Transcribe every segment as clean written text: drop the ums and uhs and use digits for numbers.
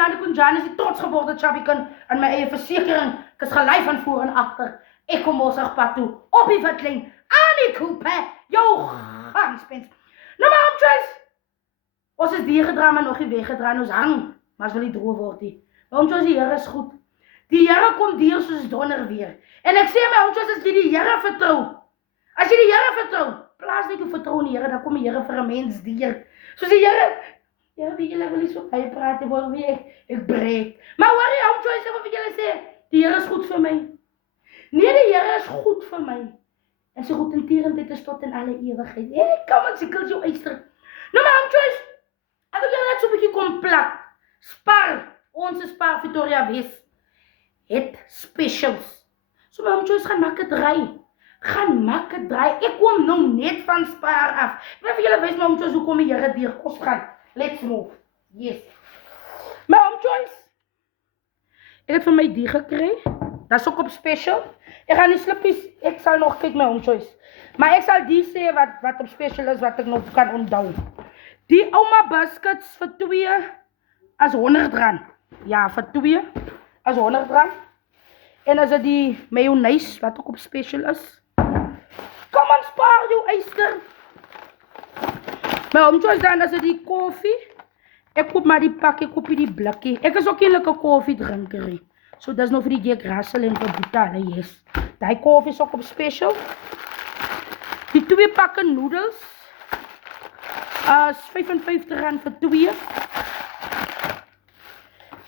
Nani Kunjan is die trots geworden dat Shabby kan aan mijn eigen verzekering. Ik is gelijk van voor en achter. Ik kom ons pad toe. Op die witlijn. Aan die koep, hè. Jou gangspens. Nou maar omtjes. Ons is diergedrama nog niet weggedraaid. Ons hang. Maar als wil niet droog worden. Maar omtjes, die Heer is goed. Die Heer komt dier soos donder weer. En ik zeg my omtjes, as jy die Heer vertrouw. As jy die Heer vertrouw. Plaas net jou vertrouwen in die Heer. Dan kom die Heer vir 'n mens dier. Soos die Heer. Ja, weet julle wil nie so baie praat, hoor wie ek breek. Maar hoor jy, omtjes, wat julle sê? Die Heer is goed vir my. Nee, die Heer is goed vir my. En sy goedentierendheid is tot in alle ewigheid. Hey, kom aan, sikkel jou eister. Nou maar, omtjes, ek wil julle net so 'n bietjie kom plak. Spar, ons Spar Victoria Wes het specials. So my omtjes, gaan maak 'n draai. Gaan maak 'n draai. Ek kom nou net van Spar af. Ek wil vir julle wys my omtjes, hoe kom die Here deur kos gaan. Let's move. Yes. My omtjes, ek het vir my die gekry. Dat is ook op special. Ek gaan nie slippies, ek sal nog kyk my omtjes. Maar ek sal die sê wat op special is, wat ek nog kan onthou. Die Ouma biscuits vir 2 as R100. Ja, vir 2 as R100. En as dit die mayonnaise, wat ook op special is. Kom aan, spaar jou eister. My omtjes dan, as dit die koffie. Ek koop maar die pak, ek koop die blikkie. Ek is ook eintlik 'n koffie drinker. So dis nou vir die Jack Russell en vir Boeta, yes. Die koffie is ook op special. Die 2 pakke noedels is R55 vir 2.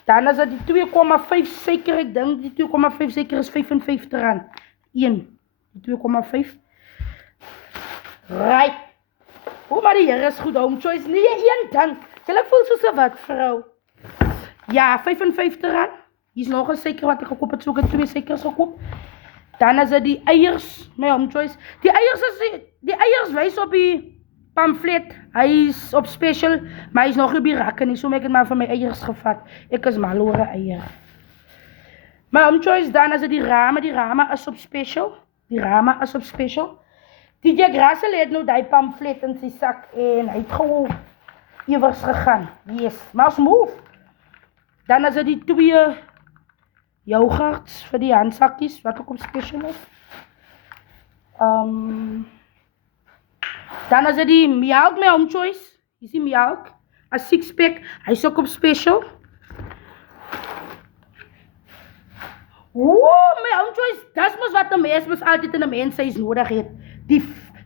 Dan is dit die 2,5 suiker, ek dink die 2,5 suiker is R55. 1. Die 2,5. Right. Hoe maar die Here is goed, home choice. Nee, een ding. Julle voel soos 'n wat vrou. Ja, R55. Hier is nog 'n suiker wat ek gekoop het, so ek het 2 suikers gekoop. Dan is dit die eiers, my home choice. Die eiers wys op die pamflet. Hy is op special, maar hy is nog nie op die rakke nie, so ek het maar vir my eiers gevat. Ek is mal oor 'n eier. My home choice, dan is dit die rame is op special. Die rame is op special. Die Jack Russell het nou die pamflet in sy sak en hy het gou iewers gegaan. Yes, maar ons move. Dan is dit die 2 yoghurts vir die handsakkies, wat ook op special is. Dan is dit die melk, my home choice. Hier is die melk. A 6-pack, hy is ook op special. Oeh, my home choice, dis mos wat 'n mens mos altyd in 'n mens huis nodig het.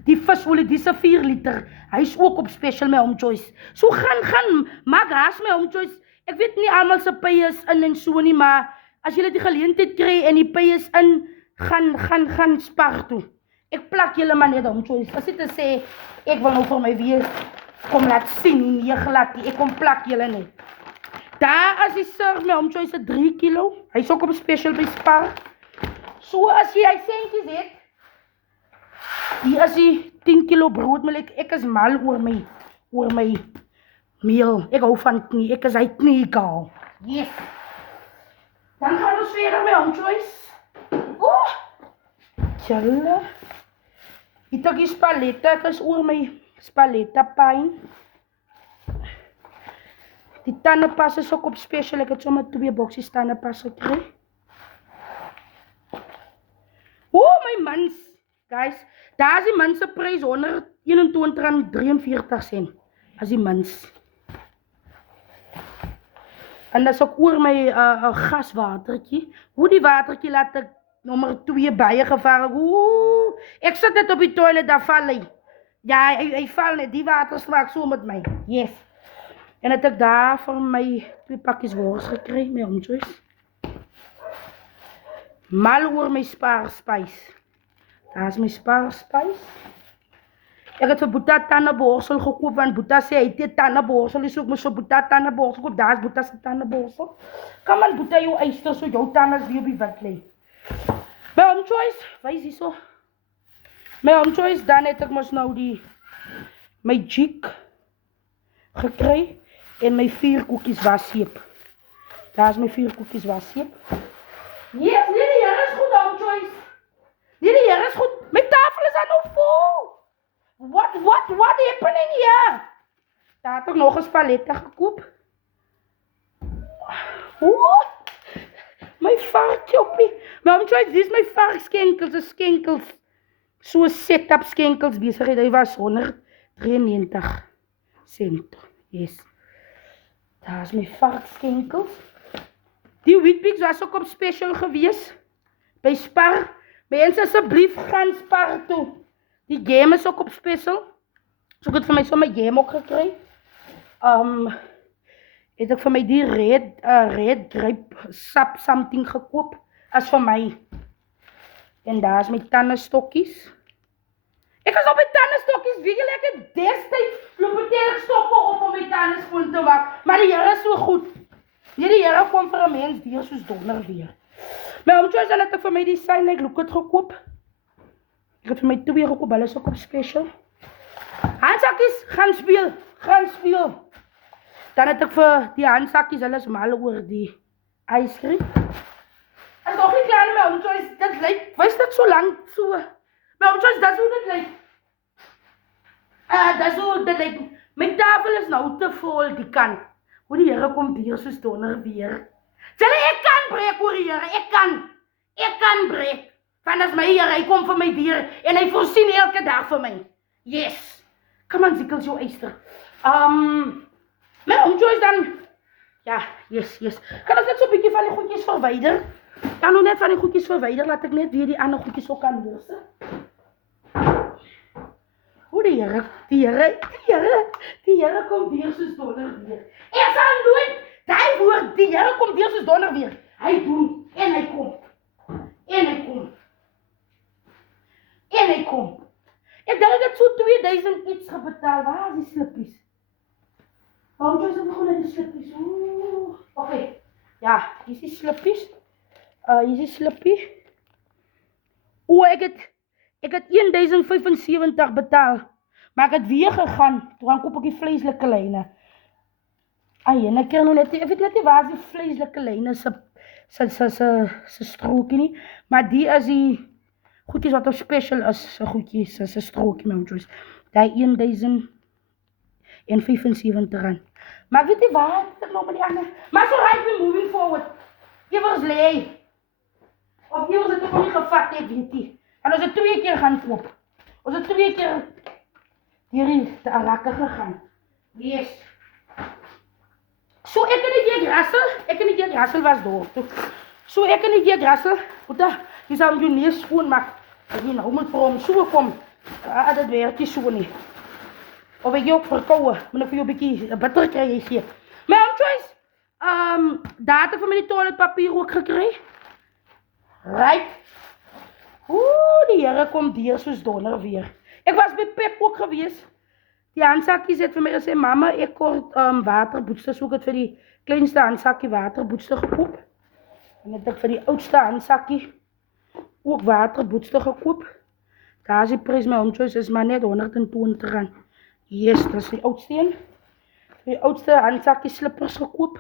Die visolie, dis 'n 4 liter. Hy is ook op special, my home choice. So gaan, maak haas, my home choice. Ek weet nie almal se pay is in en so nie, maar as julle die geleentheid kry en die pay is in, gaan Spar toe. Ek plak julle maar net, home choice. As dit te sê, ek wil nou vir my weer kom laat sien, nie glad nie. Ek kom plak julle net. Daar as die serve, my home choice, 3 kilo. Hy is ook op special by Spar. So as jy hy sentjies het, hier is die 10 kilo broodmelk. Ek is mal oor my meel. Ek hou van knie. Ek is hy kniegaal. Yes. Dan gaan ons verder met home choice. Oh! Julle. Hier het ek die spaletta. Ek is oor my spaletta pijn. Die tandepas is ook op special. Ek het sommer 2 boksies tandepas gekry. Oh, my mans. Guys, daar is die manse prys R121,43. As die mans. En dat is ook oor my gaswatertjie. Hoe die watertjie laat ek nommer 2 baie gevaarlik. Oeh, ek sit net op die toilet, daar val hy. Ja, hy val net, die water smaak so met my. Yes. En het ek daar vir my 2 pakkies wors gekry, my home choice. Mal oor my Spar spys. Daar is my Spar spys. Ek het vir Boeta tandeborsel gekoop, want Boeta sê hy het tandeborsel, dus ook my so Boeta tandeborsel koop, daar is Boeta se tandeborsel. Kom aan Boeta jou eister, so jou tandes wie op die wit lê. My home choice, wys hier so. My home choice, dan het ek mos nou my jik gekry, en my 4 koekies wasseep. Daar is my 4 koekies wasseep. Yes, nee, die Here is goed, home choice. Nee, die Here is goed. My tafel is aan nou vol. What happening here? Daar het ek nog 'n spaletta gekoop. Oeh, my varkjoppie. Maar om choice, dis my varkskenkels, skenkels. So set-up skenkels besigheid. Hy was 193 cent. Yes. Daar is my varkskenkels. Die Weet-Bix was ook op special gewees. By Spar. Mense asseblief gaan Spar toe. Die game is ook op special. So ek het vir my sommer game ook gekry. Het ek vir my die red grape sap something gekoop. As vir my. En daar is my tandestokkies. Ek is op my tandestokkies, weet julle, ek het destyds loop ek stoppe op om my tande skoon te maak. Maar die Here is so goed. Nee, die Here kom vir 'n mens deur soos donder weer. My oom Choice het ek vir my die Sign Look het gekoop. Ek het vir my 2 gekoop, hulle is ook op special. Handsakkies, gaan speel. Dan het ek vir die handsakkies, hulle is mal oor die ijscream. Is nog nie klaar met my oom Choice, dit lyk, wys dit so lang so. My oom Choice, dis hoe dit lyk. Dis hoe dit lyk. My tafel is nou te vol, die kant. Hoe die Here kom deur soos donder weer. Julle, ek kan breek oor die Here, ek kan breek. Want as my Here, hy kom vir my deur en hy voorsien elke dag vir my. Yes. Come on, Zikkels, jou eister. My oom Choice dan, ja, yes. Kan ons net so 'n bietjie van die goedjies verwyder? Kan nou net van die goedjies verwyder, laat ek net weer die ander goedjies ook kan lees. Hoe die Here kom weer soos donder weer. Ek sal nooit daai woord, die Here kom weer soos donder weer. Hy doen en hy kom. Ek dink ek het so 2000 iets gebetaal. Waar is die slippies? Waarom jy so begon die slippies? Okay. Ja, hier is die slippies. Hier is die slippie. Ek het 1075 betaal. Maar ek het weer gegaan, toe gaan koop ek die vleislike lyne. En ek kan nou net, ek weet net nie waar is die vleislike lyne se strookie nie, maar die is die goedjies wat op special is, goedjies, is 'n strookie, my oom Choice. Die 1075 rand. Maar weet jy waar, ek nou met die ander, maar so right, we're moving forward. Iewers lê, of iewers het ek nog nie gevat, ek weet nie. En ons het 2 keer gaan koop. Ons het 2 keer hierdie te Arakke gegaan. Yes. So ek en die Dirk Russell was door. So ek en die Dirk Russell, die sal jy nie skoon maak. Ek nie nou moet vir hom so kom. Dit werk nie so nie. Of ek ook verkoue, moet ek vir jou 'n bietjie bitter kry gee. My oom Choice, daar het ek vir my die toiletpapier ook gekry. Right. Die Here kom deur soos donder weer. Ek was by Pep ook gewees. Die handsakkies het vir my gesê, mama, ek kort waterboetste, so ek het vir die kleinste handsakkie waterboetste gekoop. En het ek vir die oudste handsakkie ook waterboetste gekoop. Daar is die prys, my oom Choice, is maar net 120 rand. Yes, dat is die oudste een. Die oudste handsakkie slippers gekoop.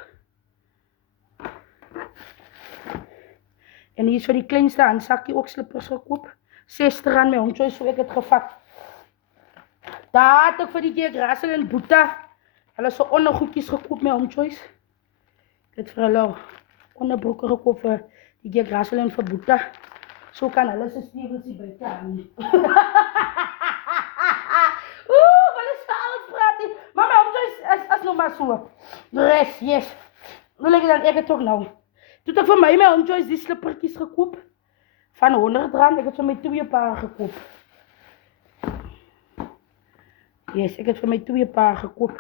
En hier is vir die kleinste handsakkie ook slippers gekoop. 60 rand, my oom Choice, so ek het gevat. Daar het ek vir die Dirk Russell en Boeta, hulle so ondergoedjies gekoop, my oom Choice. Ek het vir hulle onderbroeke gekoop vir die Dirk Russell en vir Boeta. So kan hulle se stevelsie buite aan. Wat is vir alles praat nie. Maar my oom Choice is nog maar so. Res, yes. Nou lyk dan ek het ook nou. Toe het ek vir my oom Choice die slippertjies gekoop. Van 100 rand, ek het vir my 2 paar gekoop. Yes, ek het vir my 2 paar gekoop.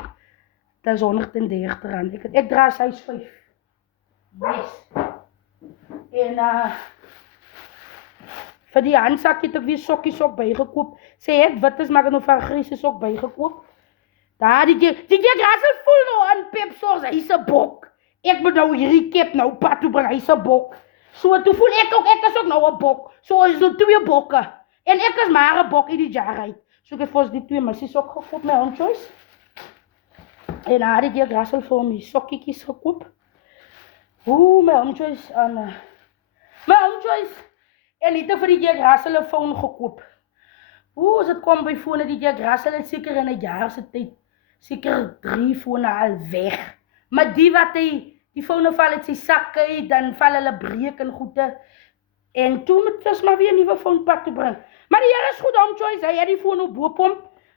Dat is 130 rand. Ek dra size 5. Yes. En vir die handsak het ek weer sokkies ook bygekoop. Sy het wit is, maar ek het nog van Griese sok bygekoop. Daar die Dirk Russell voel nou aan Pep soos hy's 'n bok. Ek moet nou hierdie kep nou pad toe bring, hy's 'n bok. So toe voel ek is ook nou 'n bok. So is nou 2 bokke. En ek is maar 'n bok in die jaar uit. So ek het vir ons die 2 missies ook gekoop, my oom Choice. En daar die Dirk Russell vir my sokkietjies gekoop. My oom Choice en het vir die Dirk Russell 'n foon gekoop. As dit kom by fone, die Dirk Russell het seker in 'n jaar se tyd seker 3 fone al weg. Maar die wat hy die fone val uit sy sak uit, dan val hulle breek en goede. En toe moet ons maar weer 'n nuwe foon pad toe bring. Maar die Here is goed, Hom Choice, hy het die foon op boop hom.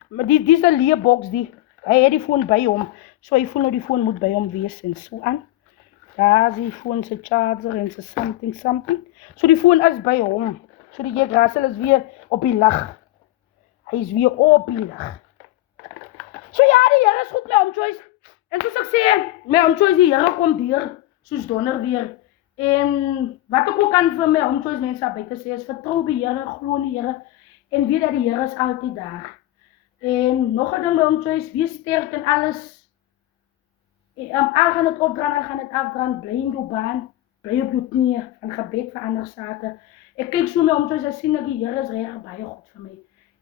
Maar dis 'n leeboks die. Hy het die foon by hom. So hy voel nou die foon moet by hom wees en so aan. Daar is die foon se charger en so something. So die foon is by hom. So die Grasel is weer op die lig. Hy is weer op die lig. So ja, die Here is goed met Hom Choice. En soos ek sê, met Hom Choice die Here kom deur soos donder weer. En wat ek ook kan vir my Hom Choice mense daar buite sê is vertrou op die Here, glo in die Here en weet dat die Here is altyd daar. En nog 'n ding by Hom Choice, wees sterk en alles. Al gaan dit opdraan, al gaan dit afdraan, bly in jou baan, bly op jou knieë, van gebed vir ander sake. Ek kyk so met Hom Choice, ek sien dat die Here is reg baie goed vir my.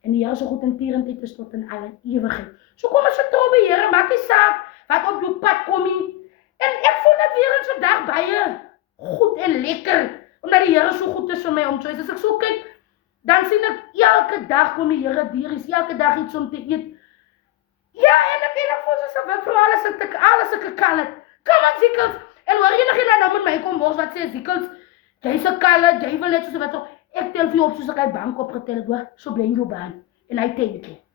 En die Here is so goed en tierend is tot in alle ewigheid. So kom ons vertrou op die Here, maak nie saak wat op jou pad kom nie. En ek voel net weer in so dag baie goed en lekker, omdat die Here so goed is vir my Hom Choice. As ek so kyk, dan sien ek elke dag kom die Here deur, is elke dag iets om te eet. Ja, en ek voel soos ek vir alles ek kan het. Kom aan Ziekels, en hoor enige nou met my kom bos wat sê Ziekels, jy's 'n kalle, jy wil net soos wat ek tel vir jou op soos ek hy bank opgetel het, hoor, so bly in jou baan. En hy thank you.